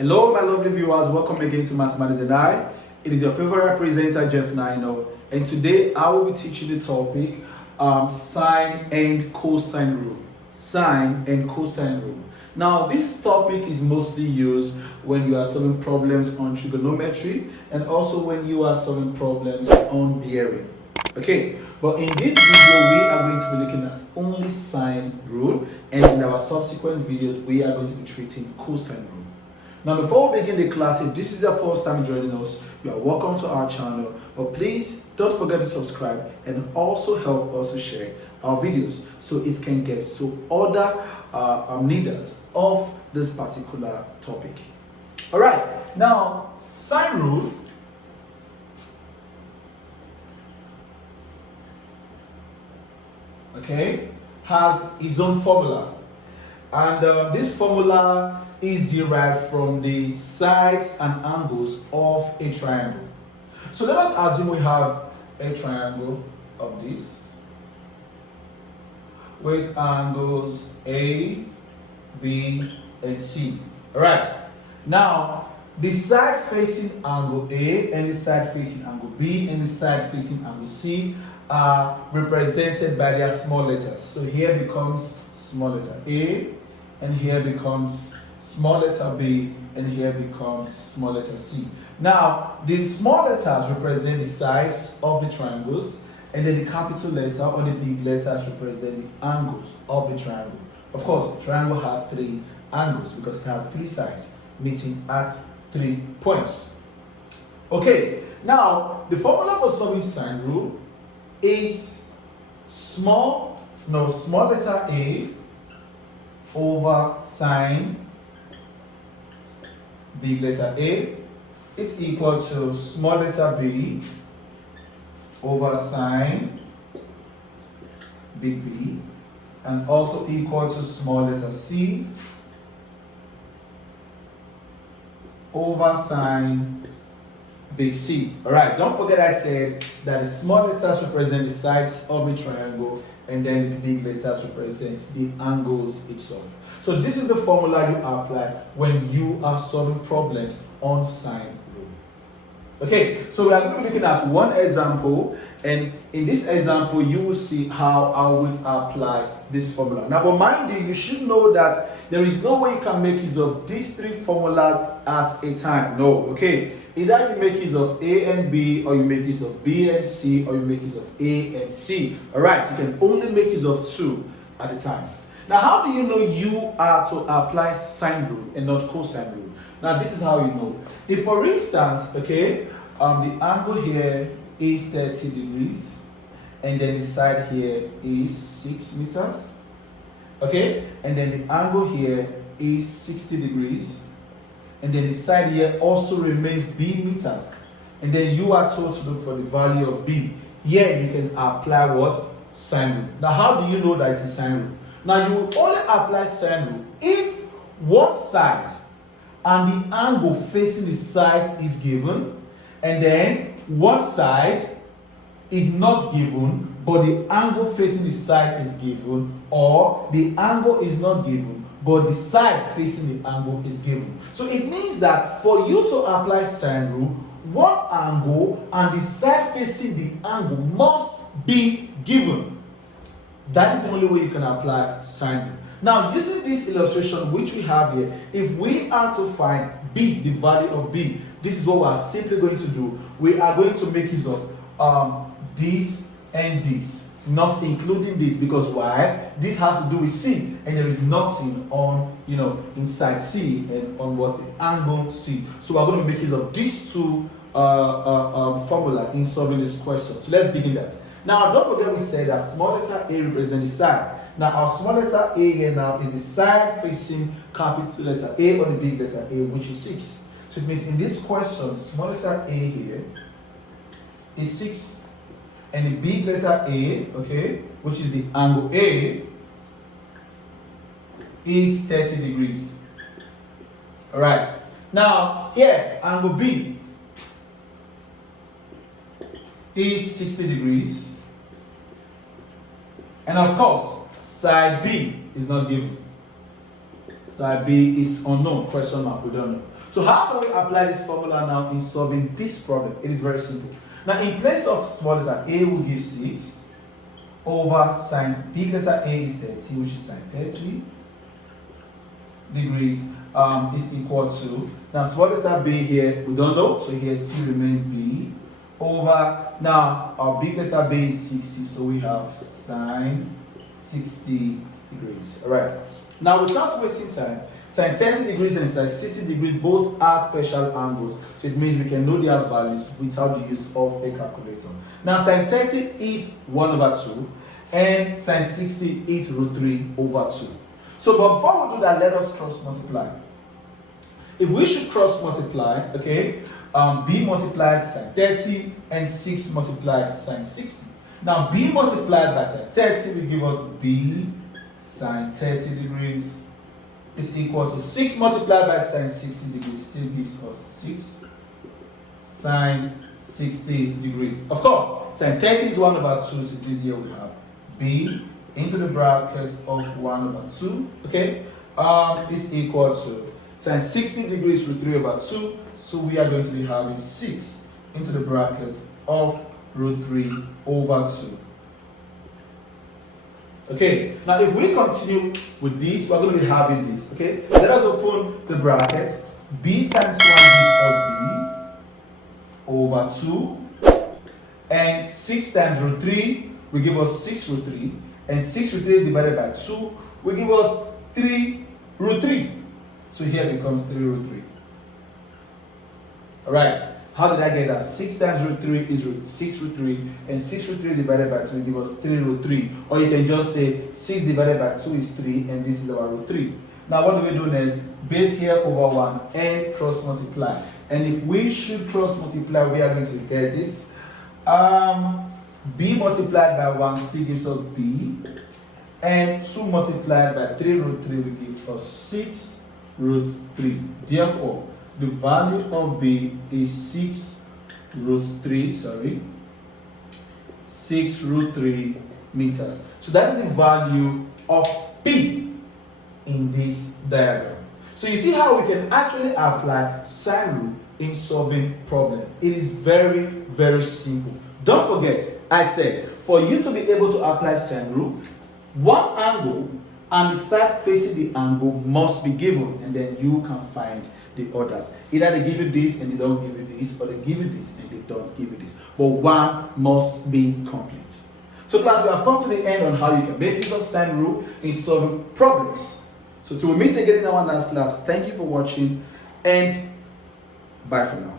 Hello, my lovely viewers. Welcome again to Mathematics and I. It is your favorite presenter, Jeff Nino, and today I will be teaching the topic sine and cosine rule. Sine and cosine rule. Now, this topic is mostly used when you are solving problems on trigonometry and also when you are solving problems on bearing. Okay, but in this video we are going to be looking at only sine rule, and in our subsequent videos we are going to be treating cosine rule. Now, before we begin the class, if this is your first time joining us, you are welcome to our channel. But please don't forget to subscribe and also help us to share our videos so it can get to other leaders of this particular topic. All right, now sine rule. Okay, has its own formula, and this formula is derived from the sides and angles of a triangle. So let us assume we have a triangle of this with angles A, B, and C. All right. Now, the side facing angle A and the side facing angle B and the side facing angle C are represented by their small letters. So here becomes small letter A, and here becomes small letter B, and here becomes small letter C. Now, the small letters represent the sides of the triangles, and then the capital letter or the big letters represent the angles of the triangle. Of course, the triangle has three angles because it has three sides meeting at 3 points. Okay, now the formula for solving sine rule is small letter A over sine big letter A is equal to small letter B over sine big B, and also equal to small letter C over sine big C. All right, don't forget I said that the small letters represent the sides of the triangle, and then the big letters represent the angles itself. So this is the formula you apply when you are solving problems on sine rule. Okay, so we are going to be looking at one example, and in this example you will see how I will apply this formula. Now, but mind you, you should know that there is no way you can make use of these three formulas at a time. No, okay? Either you make use of A and B, or you make use of B and C, or you make use of A and C. All right, you can only make use of two at a time. Now, how do you know you are to apply sine rule and not cosine rule? Now, this is how you know. If, for instance, okay, the angle here is 30 degrees, and then the side here is 6 meters, okay, and then the angle here is 60 degrees, and then the side here also remains B meters, and then you are told to look for the value of B. Here you can apply what? Sine rule. Now, how do you know that it is sine rule? Now, you will only apply sine rule if one side and the angle facing the side is given, and then one side is not given but the angle facing the side is given, or the angle is not given but the side facing the angle is given. So it means that for you to apply sine rule, one angle and the side facing the angle must be given. That is the only way you can apply sine rule. Now, using this illustration which we have here, if we are to find B, the value of B, this is what we are simply going to do. We are going to make use of this and this, not including this, because why? This has to do with C, and there is nothing on, inside C and on what the angle C. So we're going to make use of these two formula in solving this question. So let's begin that. Now, don't forget we said that small letter A represents the side. Now, our small letter A here now is the side facing capital letter A, or the big letter A, which is 6. So it means in this question, small letter A here is 6, and the big letter A, okay, which is the angle A, is 30 degrees. All right. Now, here, angle B is 60 degrees. And of course, side B is not given. Side B is unknown, question mark, we don't know. So how can we apply this formula now in solving this problem? It is very simple. Now in place of small letter a will give 6 over sine, big letter A is 30, which is sine 30 degrees is equal to, now small letter b here, we don't know, so here still remains b, over, now our big letter b is 60, so we have sine 60 degrees. Alright, now without wasting time, sine 30 degrees and sine 60 degrees both are special angles, so it means we can know their values without the use of a calculator. Now sine 30 is 1 over 2 and sine 60 is root 3 over 2. So, but before we do that, let us cross multiply. If we should cross multiply, okay, b multiplied sine 30 and 6 multiplied sine 60. Now, b multiplied by sine 30 will give us b sine 30 degrees is equal to 6 multiplied by sine 60 degrees still gives us 6 sine 60 degrees. Of course, sine 30 is 1 over 2, so this here we have b into the bracket of 1 over 2, okay, is equal to sine 60 degrees root 3 over 2, so we are going to be having 6 into the bracket of root 3 over 2. Okay, now if we continue with this, we're going to be having this, okay? Let us open the bracket. B times 1 gives us b over 2, and 6 times root 3 will give us 6 root 3, and 6 root 3 divided by 2 will give us 3 root 3. So here it becomes 3 root 3. Alright, how did I get that? 6 times root 3 is 6 root 3, and 6 root 3 divided by 2 will give us 3 root 3. Or you can just say 6 divided by 2 is 3, and this is our root 3. Now what do we do next? Base here over 1 and cross multiply. And if we should cross multiply, we are going to get this. B multiplied by 1 still gives us b, and 2 multiplied by 3 root 3 will give us 6 root 3. Therefore, the value of b is 6 root 3 meters. So that is the value of b in this diagram. So you see how we can actually apply sine rule in solving problem. It is very, very simple. Don't forget, I said, for you to be able to apply sine rule, one angle and the side facing the angle must be given, and then you can find the others. Either they give you this and they don't give you this, or they give you this and they don't give you this. But one must be complete. So class, we have come to the end on how you can make use of sine rule in solving problems. So till we meet again in our next class, thank you for watching and bye for now.